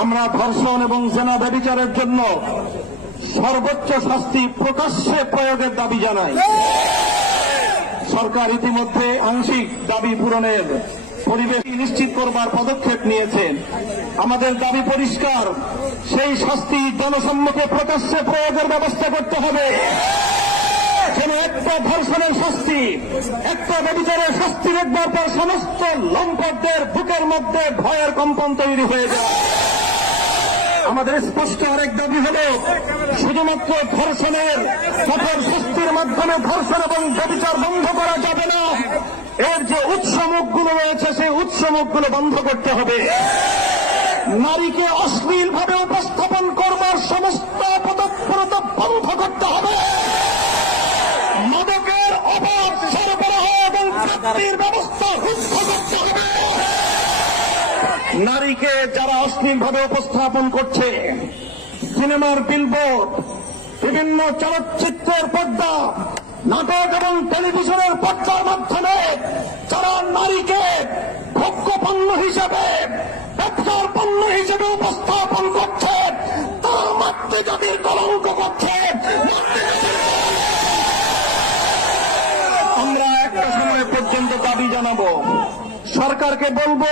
আমরা ধর্ষণ এবং জেনা ব্যভিচারের জন্য সর্বোচ্চ শাস্তি প্রকাশ্যে প্রয়োগের দাবি জানাই। সরকার ইতিমধ্যে আংশিক দাবি পূরণের পরিবেশ নিশ্চিত করবার পদক্ষেপ নিয়েছেন। আমাদের দাবি পরিষ্কার, সেই শাস্তি জনসম্মুখে প্রকাশ্যে প্রয়োগের ব্যবস্থা করতে হবে। যেন একটা ধর্ষণের শাস্তি, একটা ব্যভিচারের শাস্তি দেখবার পর সমস্ত লম্পটদের বুকের মধ্যে ভয়ের কম্পন তৈরি হয়ে যায়। আমাদের স্পষ্ট আরেক দাবি হল, শুধুমাত্র ধর্ষণের কঠোর শাস্তির মাধ্যমে ধর্ষণ এবং ব্যভিচার বন্ধ করা যাবে না, এর যে উৎসমুখগুলো রয়েছে সেই উৎসমুখগুলো বন্ধ করতে হবে। নারীকে অশ্লীলভাবে উপস্থাপন করবার সমস্ত পদক্ষেপ বন্ধ করতে হবে। মাদকের অবাধ সরবরাহ এবং চাকরির ব্যবস্থা রুদ্ধ করতে হবে। নারীকে যারা অশ্লীলভাবে উপস্থাপন করছে, সিনেমার বিলবোর্ড, বিভিন্ন চলচ্চিত্রের পর্দা, নাটক এবং টেলিভিশনের পর্দার মাধ্যমে যারা নারীকে ভোগ্য পণ্য হিসেবে, ব্যবসার পণ্য হিসেবে উপস্থাপন করছে, তারা মাতৃজাতির কলঙ্ক করছে। আমরা একটা সময় পর্যন্ত দাবি জানাবো, সরকারকে বলবো